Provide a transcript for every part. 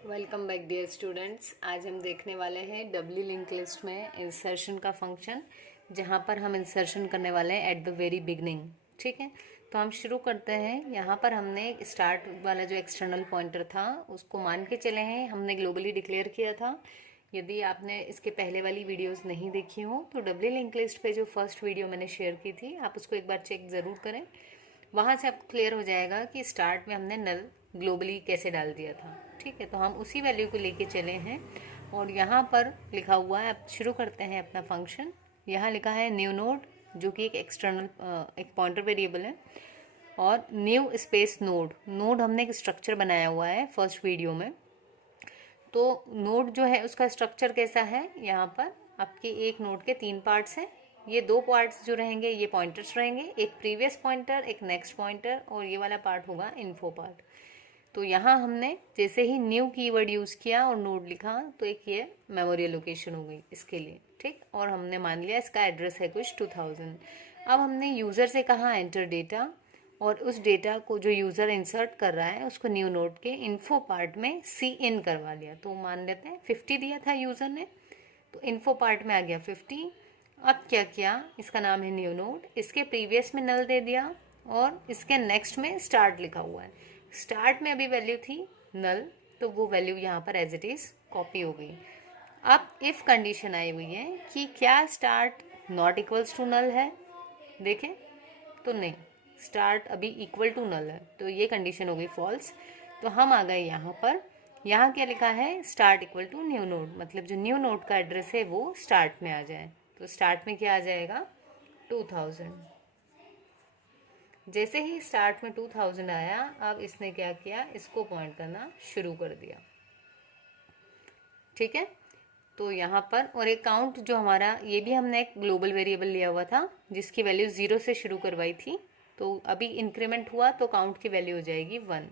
Welcome back dear students. आज हम देखने वाले हैं डब्ल्यू लिंक लिस्ट में इंसर्शन का फंक्शन, जहां पर हम इंसर्शन करने वाले हैं एट द वेरी बिगनिंग। ठीक है, तो हम शुरू करते हैं। यहाँ पर हमने स्टार्ट वाला जो एक्सटर्नल पॉइंटर था उसको मान के चले हैं, हमने ग्लोबली डिक्लेयर किया था। यदि आपने इसके पहले वाली वीडियोस नहीं देखी हो तो डब्ल्यू लिंक लिस्ट पे जो फर्स्ट वीडियो मैंने शेयर की थी आप उसको एक बार चेक ज़रूर करें। वहाँ से आपको क्लियर हो जाएगा कि स्टार्ट में हमने नल ग्लोबली कैसे डाल दिया था। ठीक है, तो हम उसी वैल्यू को लेके चले हैं और यहाँ पर लिखा हुआ है। अब शुरू करते हैं अपना फंक्शन। यहाँ लिखा है न्यू नोड, जो कि एक एक्सटर्नल एक पॉइंटर वेरिएबल है, और न्यू स्पेस नोड। नोड हमने एक स्ट्रक्चर बनाया हुआ है फर्स्ट वीडियो में। तो नोड जो है उसका स्ट्रक्चर कैसा है, यहाँ पर आपके एक नोड के 3 पार्ट्स हैं। ये 2 पार्ट्स जो रहेंगे ये पॉइंटर्स रहेंगे, एक प्रीवियस पॉइंटर एक नेक्स्ट पॉइंटर, और ये वाला पार्ट होगा इन्फो पार्ट। तो यहाँ हमने जैसे ही न्यू कीवर्ड यूज़ किया और नोड लिखा तो एक ये मेमोरी लोकेशन हो गई इसके लिए। ठीक, और हमने मान लिया इसका एड्रेस है कुछ 2000। अब हमने यूज़र से कहा एंटर डेटा, और उस डेटा को जो यूज़र इंसर्ट कर रहा है उसको न्यू नोड के इन्फो पार्ट में सी इन करवा लिया। तो मान लेते हैं 50 दिया था यूज़र ने, तो इन्फो पार्ट में आ गया 50। अब क्या किया, इसका नाम है न्यू नोड, इसके प्रीवियस में नल दे दिया और इसके नेक्स्ट में स्टार्ट लिखा हुआ है। स्टार्ट में अभी वैल्यू थी नल, तो वो वैल्यू यहाँ पर एज इट इज़ कॉपी हो गई। अब इफ़ कंडीशन आई हुई है कि क्या start not equals to null है। देखें तो नहीं, स्टार्ट अभी इक्वल टू नल है, तो ये कंडीशन हो गई फॉल्स। तो हम आ गए यहाँ पर। यहाँ क्या लिखा है, start equal to new node, मतलब जो न्यू नोड का एड्रेस है वो स्टार्ट में आ जाए। तो स्टार्ट में क्या आ जाएगा, 2000। जैसे ही स्टार्ट में 2000 आया, अब इसने क्या किया, इसको पॉइंट करना शुरू कर दिया। ठीक है, तो यहाँ पर और एक काउंट जो हमारा, ये भी हमने एक ग्लोबल वेरिएबल लिया हुआ था जिसकी वैल्यू 0 से शुरू करवाई थी। तो अभी इंक्रीमेंट हुआ तो काउंट की वैल्यू हो जाएगी 1।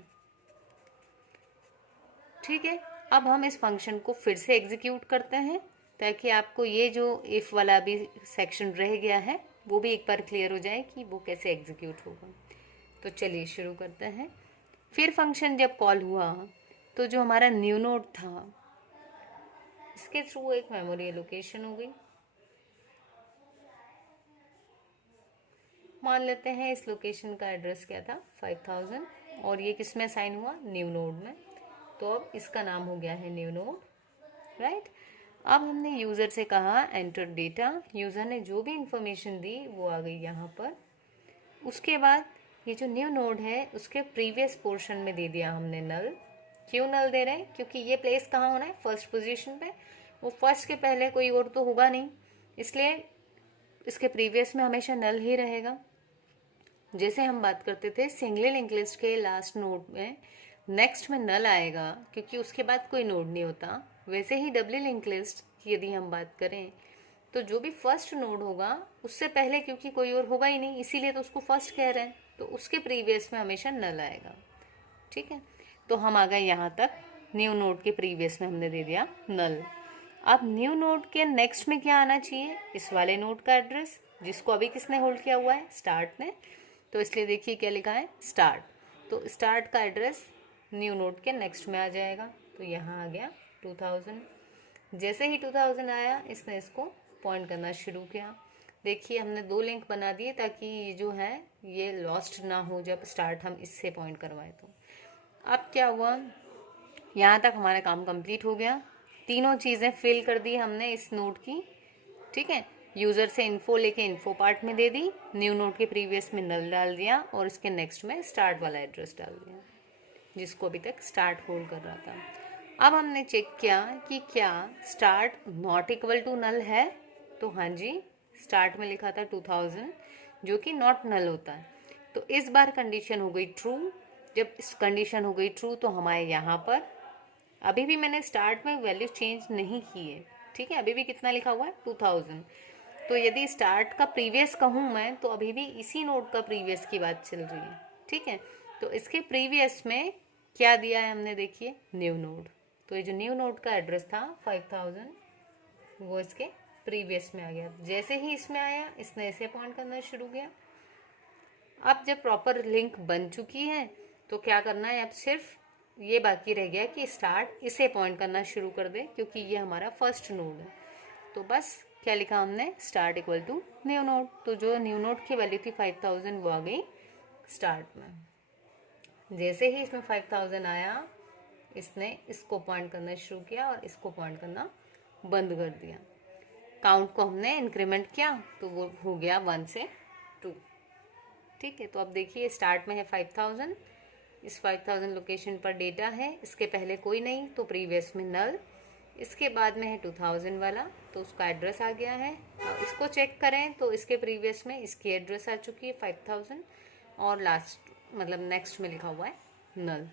ठीक है, अब हम इस फंक्शन को फिर से एग्जीक्यूट करते हैं ताकि आपको ये जो इफ़ वाला अभी सेक्शन रह गया है वो भी एक बार क्लियर हो जाए कि वो कैसे एग्जीक्यूट होगा। तो चलिए शुरू करते हैं। फिर फंक्शन जब कॉल हुआ तो जो हमारा न्यू नोड था इसके थ्रू एक मेमोरी एलोकेशन हो गई। मान लेते हैं इस लोकेशन का एड्रेस क्या था, 5000, और ये किस में असाइन हुआ, न्यू नोड में। तो अब इसका नाम हो गया है न्यू नोड, राइट। अब हमने यूज़र से कहा एंटर डेटा, यूज़र ने जो भी इंफॉर्मेशन दी वो आ गई यहाँ पर। उसके बाद ये जो न्यू नोड है उसके प्रीवियस पोर्शन में दे दिया हमने नल। क्यों नल दे रहे हैं, क्योंकि ये प्लेस कहाँ होना है, फर्स्ट पोजीशन पे। वो फर्स्ट के पहले कोई और तो होगा नहीं, इसलिए इसके प्रीवियस में हमेशा नल ही रहेगा। जैसे हम बात करते थे सिंगल लिंक लिस्ट के लास्ट नोड में नेक्स्ट में नल आएगा क्योंकि उसके बाद कोई नोड नहीं होता, वैसे ही डबल लिंक लिस्ट की यदि हम बात करें तो जो भी फर्स्ट नोड होगा उससे पहले क्योंकि कोई और होगा ही नहीं, इसीलिए तो उसको फर्स्ट कह रहे हैं, तो उसके प्रीवियस में हमेशा नल आएगा। ठीक है, तो हम आ गए यहाँ तक। न्यू नोड के प्रीवियस में हमने दे दिया नल। अब न्यू नोड के नेक्स्ट में क्या आना चाहिए, इस वाले नोड का एड्रेस जिसको अभी किसने होल्ड किया हुआ है, स्टार्ट ने। तो इसलिए देखिए क्या लिखा है, स्टार्ट। तो स्टार्ट का एड्रेस न्यू नोड के नेक्स्ट में आ जाएगा, तो यहाँ आ गया 2000। जैसे ही 2000 आया इसने इसको पॉइंट करना शुरू किया। देखिए हमने 2 लिंक बना दिए ताकि ये जो है ये लॉस्ट ना हो जब स्टार्ट हम इससे पॉइंट करवाएं। तो अब क्या हुआ, यहाँ तक हमारा काम कंप्लीट हो गया। तीनों चीज़ें फिल कर दी हमने इस नोड की। ठीक है, यूज़र से इन्फो लेके इन्फो पार्ट में दे दी, न्यू नोड के प्रीवियस में नल डाल दिया और इसके नेक्स्ट में स्टार्ट वाला एड्रेस डाल दिया जिसको अभी तक स्टार्ट होल्ड कर रहा था। अब हमने चेक किया कि क्या start not equal to null है, तो हाँ जी, स्टार्ट में लिखा था 2000 जो कि नॉट नल होता है। तो इस बार कंडीशन हो गई ट्रू। जब इस कंडीशन हो गई ट्रू तो हमारे यहाँ पर अभी भी मैंने स्टार्ट में वैल्यू चेंज नहीं की है। ठीक है, अभी भी कितना लिखा हुआ है, 2000। तो यदि स्टार्ट का प्रीवियस कहूँ मैं तो अभी भी इसी नोड का प्रीवियस की बात चल रही है। ठीक है, तो इसके प्रीवियस में क्या दिया है हमने, देखिए न्यू नोड। तो ये जो न्यू नोड का एड्रेस था 5000 वो इसके प्रीवियस में आ गया। जैसे ही इसमें आया इसने इसे पॉइंट करना शुरू किया। अब जब प्रॉपर लिंक बन चुकी है तो क्या करना है, अब सिर्फ ये बाकी रह गया कि स्टार्ट इसे पॉइंट करना शुरू कर दे, क्योंकि ये हमारा फर्स्ट नोड है। तो बस क्या लिखा हमने, start equal to new node. तो जो न्यू नोड की वैल्यू थी 5000 वो आ गई स्टार्ट में। जैसे ही इसमें 5000 आया, इसने इसको पॉइंट करना शुरू किया और इसको पॉइंट करना बंद कर दिया। काउंट को हमने इंक्रीमेंट किया तो वो हो गया 1 से 2। ठीक है, तो अब देखिए स्टार्ट में है 5000, इस 5000 लोकेशन पर डेटा है, इसके पहले कोई नहीं तो प्रीवियस में नल, इसके बाद में है 2000 वाला तो उसका एड्रेस आ गया है। इसको चेक करें तो इसके प्रीवियस में इसकी एड्रेस आ चुकी है 5000 और लास्ट मतलब नेक्स्ट में लिखा हुआ है नल।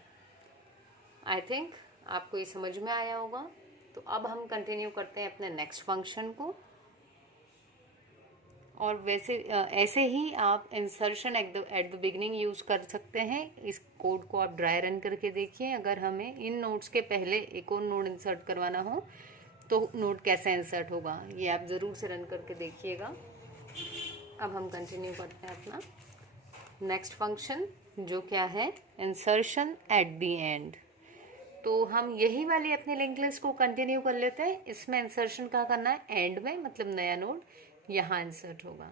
आई थिंक आपको ये समझ में आया होगा। तो अब हम कंटिन्यू करते हैं अपने नेक्स्ट फंक्शन को। और वैसे ऐसे ही आप insertion at the beginning use कर सकते हैं। इस कोड को आप ड्राई रन करके देखिए, अगर हमें इन नोड्स के पहले एक और नोड इंसर्ट करवाना हो तो नोड कैसे इंसर्ट होगा, ये आप ज़रूर से रन करके देखिएगा। अब हम कंटिन्यू करते हैं अपना नेक्स्ट फंक्शन, जो क्या है, इंसर्शन एट द एंड। तो हम यही वाली अपनी लिंक लिस्ट को कंटिन्यू कर लेते हैं। इसमें इंसर्शन कहाँ करना है, एंड में, मतलब नया नोड यहाँ इंसर्ट होगा।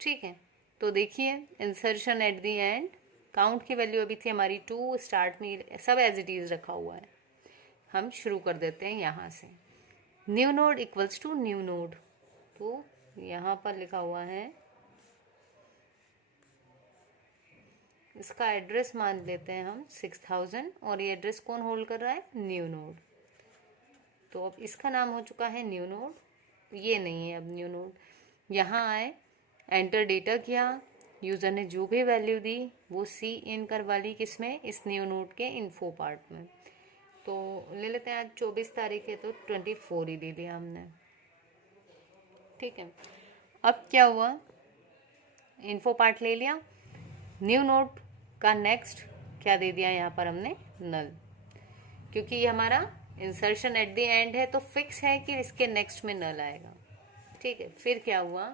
ठीक है, तो देखिए insertion at the end, count की वैल्यू अभी थी हमारी 2, स्टार्ट में सब एज इट इज रखा हुआ है। हम शुरू कर देते हैं यहाँ से, new node equals to new node. तो यहाँ पर लिखा हुआ है, इसका एड्रेस मान लेते हैं हम 6000 और ये एड्रेस कौन होल्ड कर रहा है, न्यू नोड। तो अब इसका नाम हो चुका है न्यू नोड, ये नहीं है अब न्यू नोड। यहाँ आए, एंटर डेटा किया, यूज़र ने जो भी वैल्यू दी वो सी इन करवा ली, किसमें, इस न्यू नोड के इन्फो पार्ट में। तो ले लेते हैं आज 24 तारीख है तो 24 ही ले लिया हमने। ठीक है, अब क्या हुआ, इन्फो पार्ट ले लिया, न्यू नोड का नेक्स्ट क्या दे दिया यहाँ पर हमने, नल, क्योंकि ये हमारा इंसर्शन एट द एंड है तो फिक्स है कि इसके नेक्स्ट में नल आएगा। ठीक है, फिर क्या हुआ,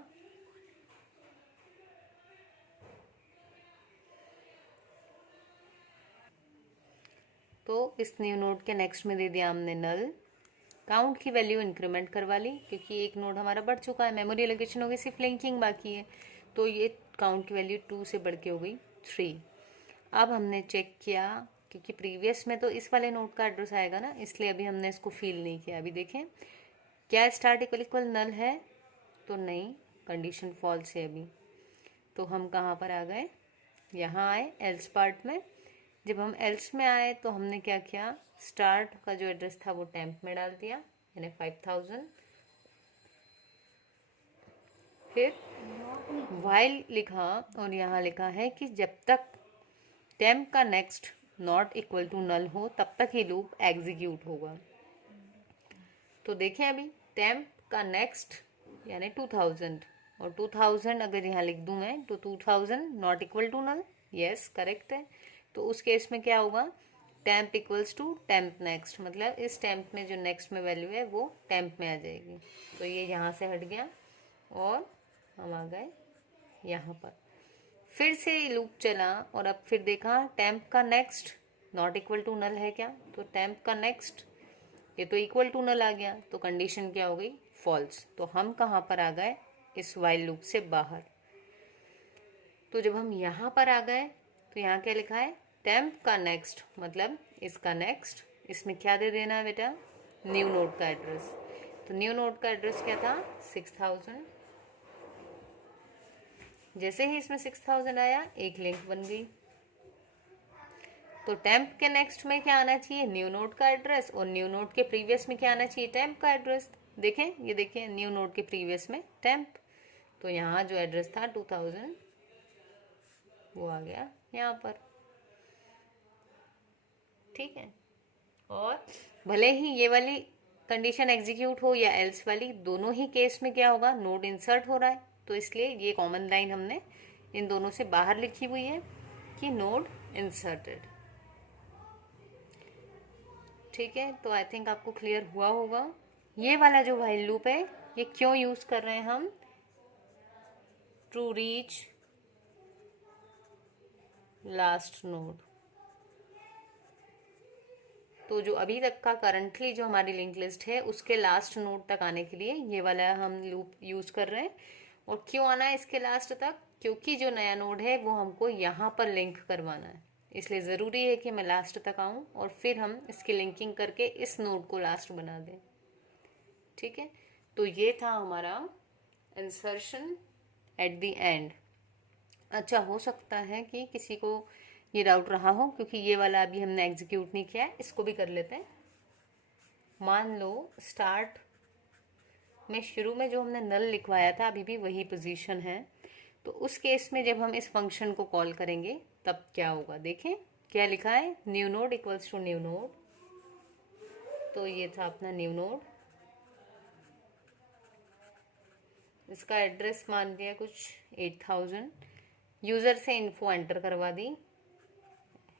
तो इस न्यू नोड के नेक्स्ट में दे दिया हमने नल, काउंट की वैल्यू इंक्रीमेंट करवा ली क्योंकि एक नोड हमारा बढ़ चुका है, मेमोरी एलोकेशन हो गई, सिर्फ लिंकिंग बाकी है, तो ये काउंट की वैल्यू 2 से बढ़ के हो गई 3। अब हमने चेक किया, क्योंकि प्रीवियस में तो इस वाले नोड का एड्रेस आएगा ना, इसलिए अभी हमने इसको फिल नहीं किया। अभी देखें क्या स्टार्ट इक्वल नल है, तो नहीं, कंडीशन फॉल्स है अभी। तो हम कहाँ पर आ गए, यहाँ आए एल्स पार्ट में। जब हम एल्स में आए तो हमने क्या किया, स्टार्ट का जो एड्रेस था वो टेम्प में डाल दिया, यानी 5000। फिर वाइल लिखा और यहाँ लिखा है कि जब तक टेम्प का next not equal to null हो तब तक ही लूप एग्जीक्यूट होगा। तो देखें अभी टेम्प का नेक्स्ट यानी 2000 और 2000 अगर यहाँ लिख दूँ मैं तो 2000 not equal to null, yes correct है। तो उस केस में क्या होगा, temp equals to temp next, मतलब इस टेम्प में जो नेक्स्ट में वैल्यू है वो टेम्प में आ जाएगी। तो ये यहाँ से हट गया और हम आ गए यहाँ पर। फिर से लूप चला और अब फिर देखा टेम्प का next not equal to null है क्या, तो टेम्प का नेक्स्ट ये तो इक्वल टू नल आ गया, तो कंडीशन क्या हो गई, फॉल्स। तो हम कहाँ पर आ गए, इस वाइल लूप से बाहर। तो जब हम यहाँ पर आ गए तो यहाँ क्या लिखा है, टेम्प का नेक्स्ट मतलब इसका नेक्स्ट, इसमें क्या दे देना है बेटा, न्यू नोड का एड्रेस। तो न्यू नोड का एड्रेस क्या था, 6000। जैसे ही इसमें 6000 आया एक लिंक बन गई। तो टेम्प के नेक्स्ट में क्या आना चाहिए, न्यू नोड का एड्रेस, और न्यू नोड के प्रीवियस में क्या आना चाहिए, टेम्प का एड्रेस। देखें ये देखिए न्यू नोड के प्रीवियस में टेम्प, तो यहाँ जो एड्रेस था 2000 वो आ गया यहाँ पर। ठीक है, और भले ही ये वाली कंडीशन एग्जीक्यूट हो या एल्स वाली, दोनों ही केस में क्या होगा, नोड इंसर्ट हो रहा है, तो इसलिए ये कॉमन लाइन हमने इन दोनों से बाहर लिखी हुई है कि नोड इंसर्टेड। ठीक है, तो आई थिंक आपको क्लियर हुआ होगा। ये वाला जो व्हाइल लूप है ये क्यों यूज कर रहे हैं हम, टू रीच लास्ट नोड। तो जो अभी तक का करंटली जो हमारी लिंक लिस्ट है उसके लास्ट नोड तक आने के लिए ये वाला हम लूप यूज कर रहे हैं। और क्यों आना है इसके लास्ट तक? क्योंकि जो नया नोड है वो हमको यहाँ पर लिंक करवाना है, इसलिए ज़रूरी है कि मैं लास्ट तक आऊँ और फिर हम इसकी लिंकिंग करके इस नोड को लास्ट बना दें। ठीक है, तो ये था हमारा इंसर्शन एट द एंड। अच्छा, हो सकता है कि किसी को ये डाउट रहा हो, क्योंकि ये वाला अभी हमने एग्जीक्यूट नहीं किया है, इसको भी कर लेते हैं। मान लो स्टार्ट में शुरू में जो हमने नल लिखवाया था अभी भी वही पोजीशन है, तो उस केस में जब हम इस फंक्शन को कॉल करेंगे तब क्या होगा, देखें क्या लिखा है, new node equals to new node. तो ये था अपना न्यू नोड, इसका एड्रेस मान दिया कुछ 8000, यूज़र से इन्फो एंटर करवा दी,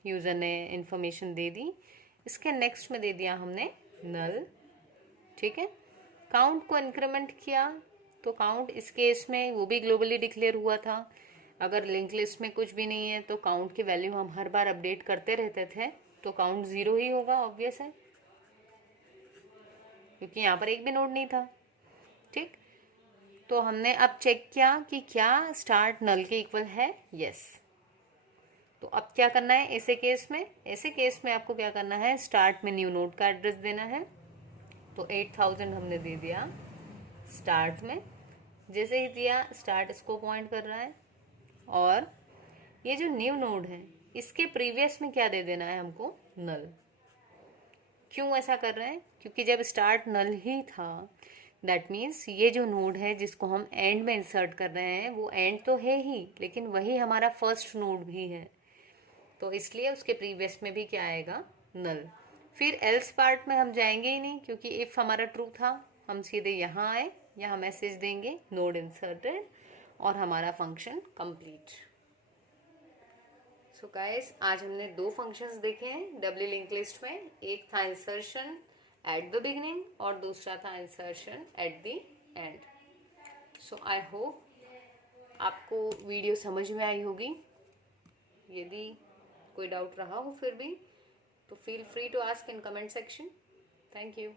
यूज़र ने इन्फॉर्मेशन दे दी, इसके नेक्स्ट में दे दिया हमने नल। ठीक है, काउंट को इंक्रीमेंट किया, तो काउंट इस केस में वो भी ग्लोबली डिक्लेयर हुआ था। अगर लिंक लिस्ट में कुछ भी नहीं है तो काउंट की वैल्यू हम हर बार अपडेट करते रहते थे, तो काउंट 0 ही होगा, ऑब्वियस है, क्योंकि यहाँ पर एक भी नोड नहीं था। ठीक, तो हमने अब चेक किया कि क्या स्टार्ट नल के इक्वल है, यस। तो अब क्या करना है ऐसे केस में? ऐसे केस में आपको क्या करना है, स्टार्ट में न्यू नोड का एड्रेस देना है। तो 8000 हमने दे दिया स्टार्ट में, जैसे ही दिया स्टार्ट इसको पॉइंट कर रहा है, और ये जो न्यू नोड है इसके प्रीवियस में क्या दे देना है हमको, नल। क्यों ऐसा कर रहे हैं? क्योंकि जब स्टार्ट नल ही था, दैट मीन्स ये जो नोड है जिसको हम एंड में इंसर्ट कर रहे हैं वो एंड तो है ही, लेकिन वही हमारा फर्स्ट नोड भी है, तो इसलिए उसके प्रीवियस में भी क्या आएगा, नल। फिर एल्स पार्ट में हम जाएंगे ही नहीं, क्योंकि इफ हमारा ट्रू था हम सीधे यहाँ आए, यहाँ मैसेज देंगे नोड इंसर्टेड और हमारा फंक्शन कंप्लीट। सो गाइस, आज हमने 2 फंक्शंस देखे हैं डब्ल्यू लिंक लिस्ट में। एक था इंसर्शन एट द बिगिनिंग और दूसरा था insertion at the end. So I hope आपको वीडियो समझ में आई होगी। यदि कोई डाउट रहा हो फिर भी, तो feel free to ask in comment section. Thank you.